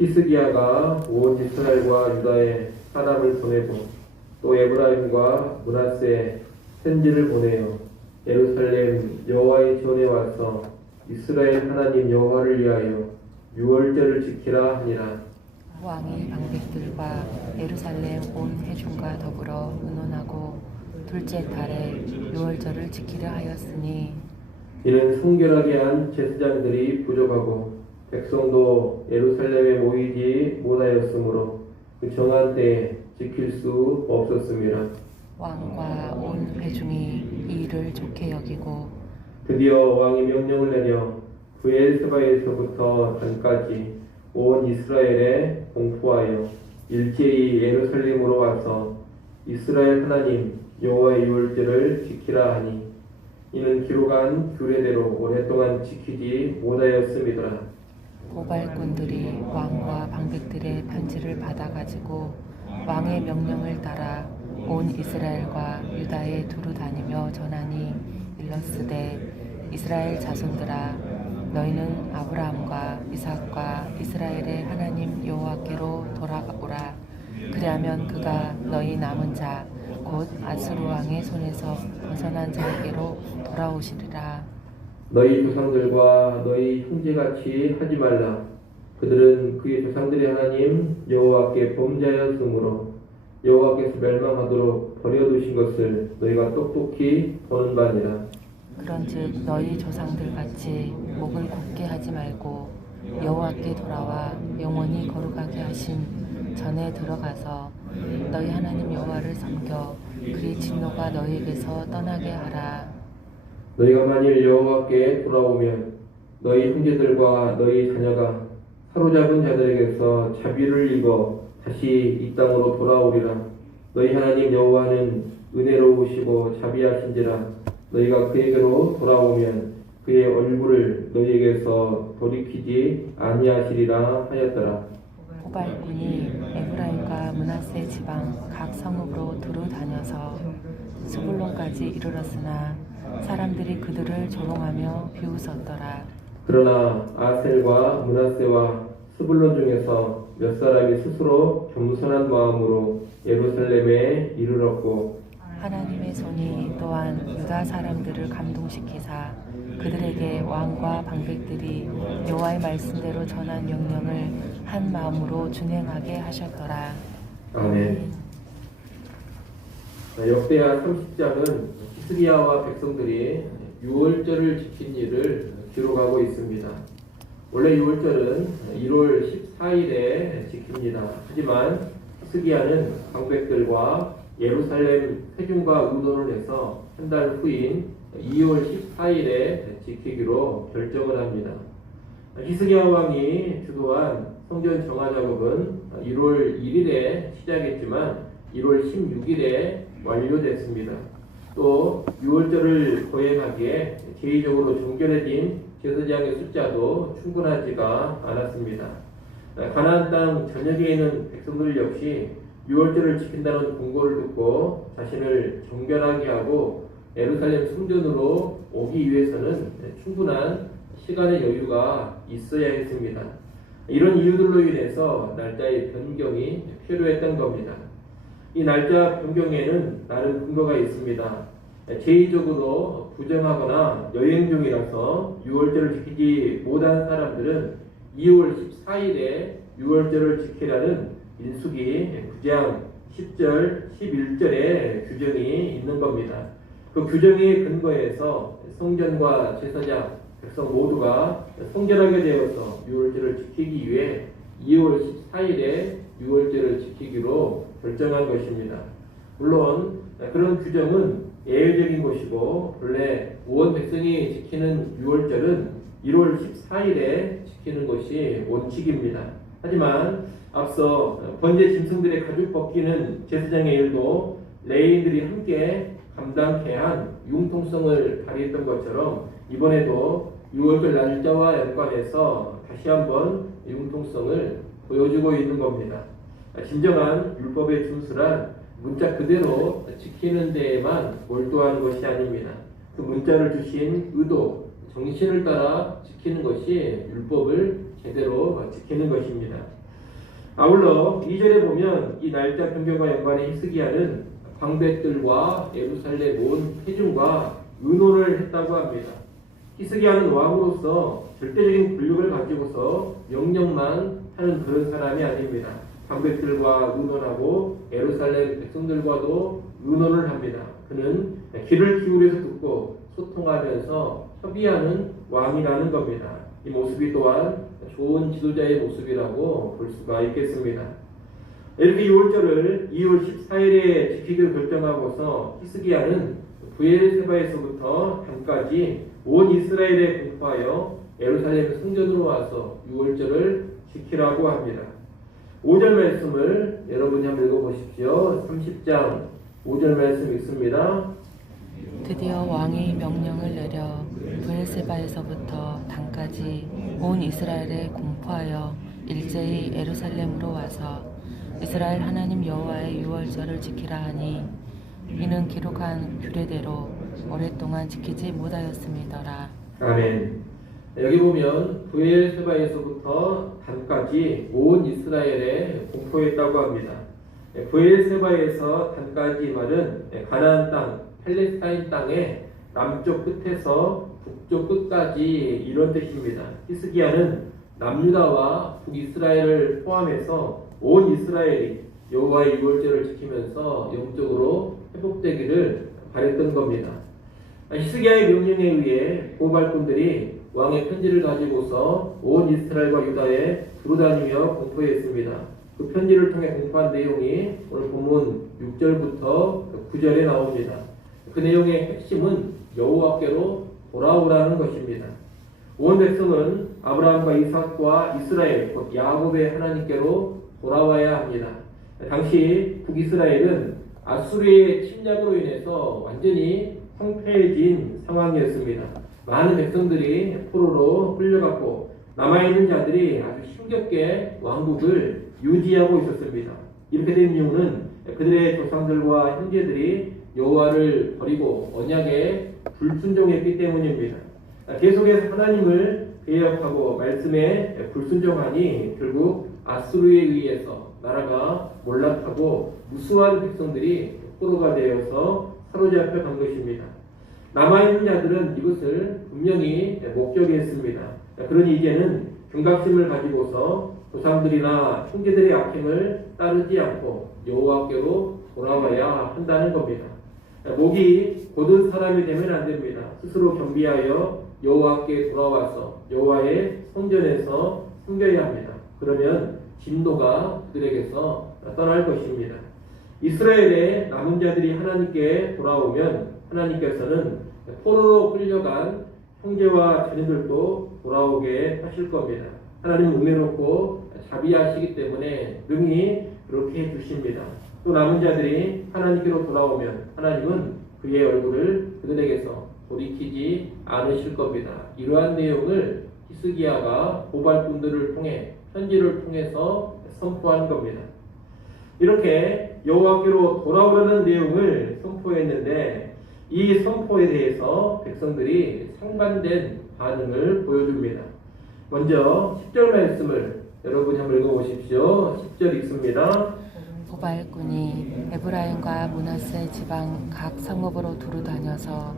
히스기야가 온 이스라엘과 유다에 사람을 보내고 또 에브라임과 므낫세에 편지를 보내어 예루살렘 여호와의 전에 와서 이스라엘 하나님 여호와를 위하여 유월절을 지키라 하니라. 왕이 방백들과 예루살렘 온 회중과 더불어 의논하고 둘째 달에 유월절을 지키려 하였으니 이는 성결하게 한 제사장들이 부족하고 백성도 예루살렘에 모이지 못하였으므로 그 정한 때에 지킬 수 없었습니다. 왕과 온 회중이 이 일을 좋게 여기고 드디어 왕이 명령을 내려 브엘세바에서부터 단까지 온 이스라엘에 공포하여 일제히 예루살렘으로 와서 이스라엘 하나님 여호와의 유월절을 지키라 하니 이는 기록한 규례대로 오랫동안 지키지 못하였음이더라. 고발꾼들이 왕과 방백들의 편지를 받아가지고 왕의 명령을 따라 온 이스라엘과 유다에 두루 다니며 전하니 일렀으되 이스라엘 자손들아 너희는 아브라함과 이삭과 이스라엘의 하나님 여호와께로 돌아오라. 그리하면 그가 너희 남은 자 곧 아수르 왕의 손에서 벗어난 자에게로 돌아오시리라. 너희 조상들과 너희 형제같이 하지 말라. 그들은 그의 조상들의 하나님 여호와께 범죄하였으므로 여호와께서 멸망하도록 버려두신 것을 너희가 똑똑히 보는 바니라. 그런즉 너희 조상들같이 목을 굳게 하지 말고 여호와께 돌아와 영원히 거룩하게 하신 전에 들어가서 너희 하나님 여호와를 섬겨 그의 진노가 너희에게서 떠나게 하라. 너희가 만일 여호와께 돌아오면 너희 형제들과 너희 자녀가 사로잡은 자들에게서 자비를 입어 다시 이 땅으로 돌아오리라. 너희 하나님 여호와는 은혜로우시고 자비하신지라. 너희가 그에게로 돌아오면 그의 얼굴을 너희에게서 돌이키지 아니하시리라 하였더라. 고발꾼이 에브라임과 므낫세 지방 각 성읍으로 두루 다녀서 스불론까지 이르렀으나 사람들이 그들을 조롱하며 비웃었더라. 그러나 아셀과 므낫세와 스불론 중에서 몇 사람이 스스로 겸손한 마음으로 예루살렘에 이르렀고 하나님의 손이 또한 유다 사람들을 감동시키사 그들에게 왕과 방백들이 여호와의 말씀대로 전한 명령을 한 마음으로 준행하게 하셨더라. 아멘. 역대하 30장은 히스기야와 백성들이 유월절을 지킨 일을 기록하고 있습니다. 원래 유월절은 1월 14일에 지킵니다. 하지만 히스기야는 방백들과 예루살렘 회중과 의논을 해서 한 달 후인 2월 14일에 지키기로 결정을 합니다. 히스기야 왕이 주도한 성전 정화 작업은 1월 1일에 시작했지만 1월 16일에 완료됐습니다. 또 유월절을 거행하기에 제의적으로 정결해진 제사장의 숫자도 충분하지가 않았습니다. 가나안 땅 전역에 있는 백성들 역시 유월절을 지킨다는 공고를 듣고 자신을 정결하게 하고 예루살렘 성전으로 오기 위해서는 충분한 시간의 여유가 있어야 했습니다. 이런 이유들로 인해서 날짜의 변경이 필요했던 겁니다. 이 날짜 변경에는 다른 근거가 있습니다. 제의적으로 부정하거나 여행 중이라서 유월절을 지키지 못한 사람들은 2월 14일에 유월절을 지키라는 민수기 9장 10절, 11절에 규정이 있는 겁니다. 그 규정에 근거해서 성전과 제사장, 백성 모두가 성결하게 되어서 유월절을 지키기 위해 2월 14일에 유월절을 지키기로 결정한 것입니다. 물론 그런 규정은 예외적인 것이고 본래 온 백성이 지키는 유월절은 1월 14일에 지키는 것이 원칙입니다. 하지만 앞서 번제 짐승들의 가죽 벗기는 제사장의 일도 레위인들이 함께 감당케 한 융통성을 발휘했던 것처럼 이번에도 유월절 날짜와 연관해서 다시 한번 융통성을 보여주고 있는 겁니다. 진정한 율법의 준수란 문자 그대로 지키는 데에만 몰두하는 것이 아닙니다. 그 문자를 주신 의도, 정신을 따라 지키는 것이 율법을 제대로 지키는 것입니다. 아울러 2절에 보면 이 날짜 변경과 연관해 히스기야는 방백들과 예루살렘 온 회중과 의논을 했다고 합니다. 히스기야는 왕으로서 절대적인 권력을 가지고서 명령만 하는 그런 사람이 아닙니다. 방백들과 의논하고 예루살렘 백성들과도 의논을 합니다. 그는 귀를 기울여서 듣고 소통하면서 협의하는 왕이라는 겁니다. 이 모습이 또한 좋은 지도자의 모습이라고 볼 수가 있겠습니다. 이렇게 6월절을 2월 14일에 지키기로 결정하고서 히스기야는 브엘세바에서부터 단까지 온 이스라엘에 공포하여 예루살렘 성전으로 와서 6월절을 지키라고 합니다. 5절 말씀을 여러분이 한번 읽어보십시오. 30장 5절 말씀 읽습니다. 드디어 왕이 명령을 내려 브엘세바에서부터 단까지 온 이스라엘에 공포하여 일제히 예루살렘으로 와서 이스라엘 하나님 여호와의 유월절을 지키라 하니 이는 기록한 규례대로 오랫동안 지키지 못하였음이더라. 아멘. 여기 보면 브엘세바에서부터 단까지 온 이스라엘에 공포했다고 합니다. 브엘세바에서 단까지 말은 가나안 땅, 팔레스타인 땅의 남쪽 끝에서 북쪽 끝까지 이런 뜻입니다. 히스기야는 남유다와 북이스라엘을 포함해서 온 이스라엘이 여호와의 유월절을 지키면서 영적으로 회복되기를 바랬던 겁니다. 히스기야의 명령에 의해 고발꾼들이 왕의 편지를 가지고서 온 이스라엘과 유다에 두루다니며 공포했습니다. 그 편지를 통해 공포한 내용이 오늘 본문 6절부터 9절에 나옵니다. 그 내용의 핵심은 여호와께로 돌아오라는 것입니다. 온 백성은 아브라함과 이삭과 이스라엘, 곧 야곱의 하나님께로 돌아와야 합니다. 당시 북이스라엘은 아수르의 침략으로 인해서 완전히 황폐해진 상황이었습니다. 많은 백성들이 포로로 끌려갔고 남아있는 자들이 아주 힘겹게 왕국을 유지하고 있었습니다. 이렇게 된 이유는 그들의 조상들과 형제들이 여호와를 버리고 언약에 불순종했기 때문입니다. 계속해서 하나님을 배역하고 말씀에 불순종하니 결국 아수르에 의해서 나라가 몰락하고 무수한 백성들이 포로가 되어서 사로잡혀 간 것입니다. 남아있는 자들은 이것을 분명히 목격했습니다. 그러니 이제는 경각심을 가지고서 조상들이나 형제들의 악행을 따르지 않고 여호와께로 돌아와야 한다는 겁니다. 목이 곧은 사람이 되면 안 됩니다. 스스로 겸비하여 여호와께 돌아와서 여호와의 성전에서 섬겨야 합니다. 그러면 진노가 그들에게서 떠날 것입니다. 이스라엘의 남은 자들이 하나님께 돌아오면 하나님께서는 포로로 끌려간 형제와 자녀들도 돌아오게 하실 겁니다. 하나님은 은혜롭고 자비하시기 때문에 능히 그렇게 해주십니다. 또 남은 자들이 하나님께로 돌아오면 하나님은 그의 얼굴을 그들에게서 돌이키지 않으실 겁니다. 이러한 내용을 히스기야가 고발꾼들을 통해 편지를 통해서 선포한 겁니다. 이렇게 여호와께로 돌아오라는 내용을 선포했는데 이 선포에 대해서 백성들이 상반된 반응을 보여줍니다. 먼저 10절 말씀을 여러분이 한번 읽어보십시오. 10절 읽습니다. 고발꾼이 에브라임과 므낫세 지방 각 성읍으로 두루 다녀서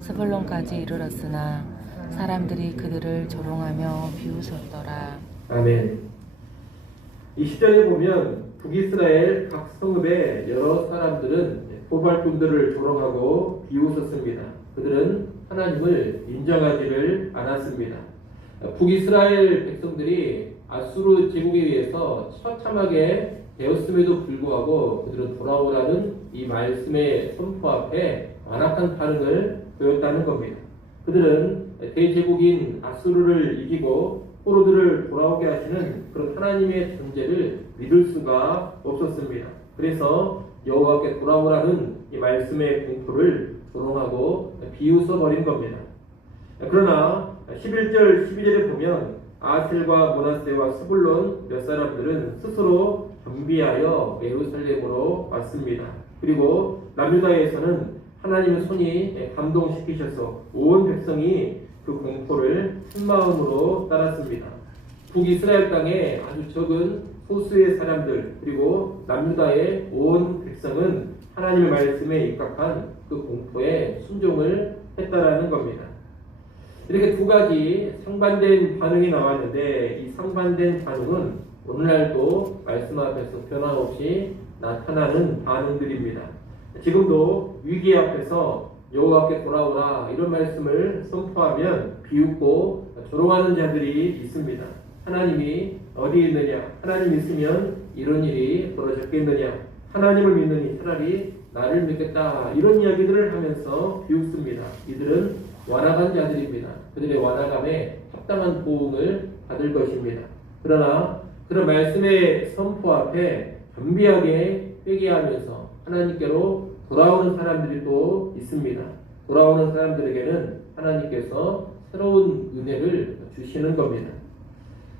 스불론까지 이르렀으나 사람들이 그들을 조롱하며 비웃었더라. 아멘. 이 10절에 보면 북이스라엘 각 성읍의 여러 사람들은 고발꾼들을 조롱하고 비웃었습니다. 그들은 하나님을 인정하지를 않았습니다. 북이스라엘 백성들이 아수르 제국에 의해서 처참하게 되었음에도 불구하고 그들은 돌아오라는 이 말씀의 선포 앞에 완악한 반응을 보였다는 겁니다. 그들은 대제국인 아수르를 이기고 포로들을 돌아오게 하시는 그런 하나님의 존재를 믿을 수가 없었습니다. 그래서 여호와께 돌아오라는 이 말씀의 공포를 조롱하고 비웃어버린 겁니다. 그러나 11절, 12절에 보면 아셀과 므낫세와 스불론 몇 사람들은 스스로 겸비하여 예루살렘으로 왔습니다. 그리고 남유다에서는 하나님의 손이 감동시키셔서 온 백성이 그 공포를 큰 마음으로 따랐습니다. 북이스라엘 땅에 아주 적은 소수의 사람들 그리고 남유다의 온 백성은 하나님의 말씀에 입각한 그 공포에 순종을 했다라는 겁니다. 이렇게 두 가지 상반된 반응이 나왔는데 이 상반된 반응은 오늘날도 말씀 앞에서 변함없이 나타나는 반응들입니다. 지금도 위기 앞에서 여호와께 돌아오라 이런 말씀을 선포하면 비웃고 조롱하는 자들이 있습니다. 하나님이 어디 있느냐? 하나님 있으면 이런 일이 벌어졌겠느냐? 하나님을 믿느니 차라리 나를 믿겠다 이런 이야기들을 하면서 비웃습니다. 이들은 완악한 자들입니다. 그들의 완악함에 합당한 보응을 받을 것입니다. 그러나 그런 말씀의 선포 앞에 겸비하게 회개하면서 하나님께로 돌아오는 사람들이 또 있습니다. 돌아오는 사람들에게는 하나님께서 새로운 은혜를 주시는 겁니다.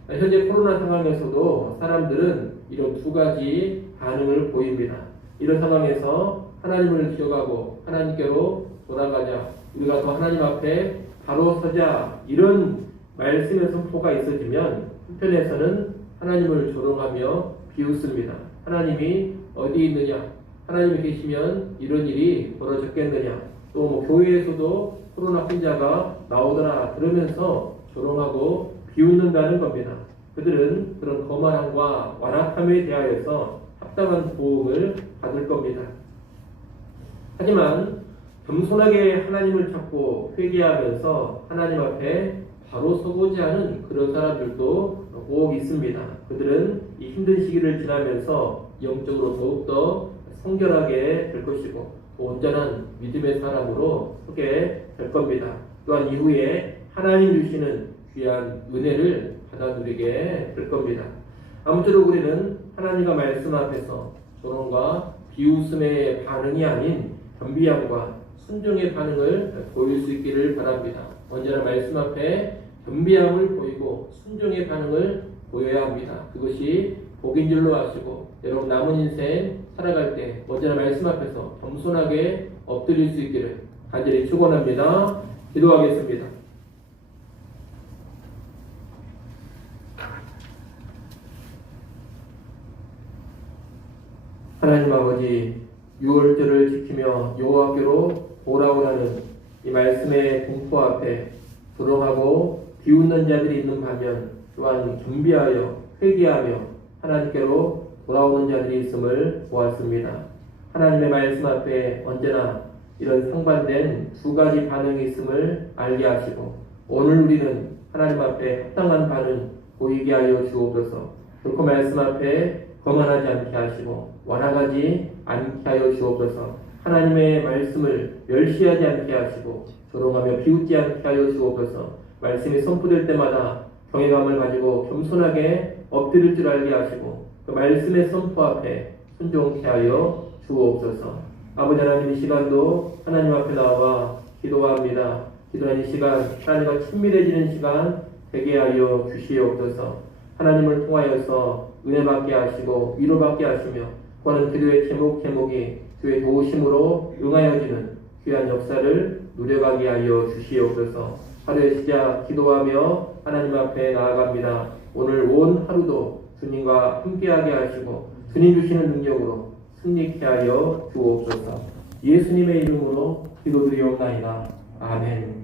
현재 코로나 상황에서도 사람들은 이런 두 가지 반응을 보입니다. 이런 상황에서 하나님을 기억하고 하나님께로 돌아가자, 우리가 더 하나님 앞에 바로 서자 이런 말씀의 선포가 있어지면 한편에서는 하나님을 조롱하며 비웃습니다. 하나님이 어디 있느냐? 하나님이 계시면 이런 일이 벌어졌겠느냐? 또 뭐 교회에서도 코로나 환자가 나오더라 그러면서 조롱하고 비웃는다는 겁니다. 그들은 그런 거만함과 완악함에 대하여서 합당한 보응을 받을 겁니다. 하지만 겸손하게 하나님을 찾고 회개하면서 하나님 앞에 바로 서보지 않은 그런 사람들도 꼭 있습니다. 그들은 이 힘든 시기를 지나면서 영적으로 더욱더 성결하게 될 것이고 온전한 믿음의 사람으로 서게 될 겁니다. 또한 이후에 하나님 주시는 귀한 은혜를 받아 누리게 될 겁니다. 아무쪼록 우리는 하나님과 말씀 앞에서 조롱과 비웃음의 반응이 아닌 겸비함과 순종의 반응을 보일 수 있기를 바랍니다. 언제나 말씀 앞에 겸비함을 보이고 순종의 반응을 보여야 합니다. 그것이 복인 줄로 아시고 여러분 남은 인생 살아갈 때 언제나 말씀 앞에서 겸손하게 엎드릴 수 있기를 간절히 축원합니다. 기도하겠습니다. 하나님 아버지, 유월절을 지키며 여호와께로 돌아오라는 이 말씀의 공포 앞에 조롱하고 비웃는 자들이 있는 반면 또한 겸비하여 회개하며 하나님께로 돌아오는 자들이 있음을 보았습니다. 하나님의 말씀 앞에 언제나 이런 상반된 두 가지 반응이 있음을 알게 하시고 오늘 우리는 하나님 앞에 합당한 반응 보이게 하여 주옵소서. 결코 말씀 앞에 거만하지 않게 하시고 완악하지 않게 하여 주옵소서. 하나님의 말씀을 멸시하지 않게 하시고 조롱하며 비웃지 않게 하여 주옵소서. 말씀이 선포될 때마다 경외감을 가지고 겸손하게 엎드릴 줄 알게 하시고 그 말씀의 선포 앞에 순종케 하여 주옵소서. 아버지 하나님, 이 시간도 하나님 앞에 나와 기도합니다. 기도하는 이 시간 하나님과 친밀해지는 시간 되게 하여 주시옵소서. 하나님을 통하여서 은혜 받게 하시고 위로 받게 하시며 구하는 기도의 제목이 주의 도우심으로 응하여지는 귀한 역사를 누려가게 하여 주시옵소서. 하루의 시작 기도하며 하나님 앞에 나아갑니다. 오늘 온 하루도 주님과 함께하게 하시고 주님 주시는 능력으로 승리케 하여 주옵소서. 예수님의 이름으로 기도드리옵나이다. 아멘.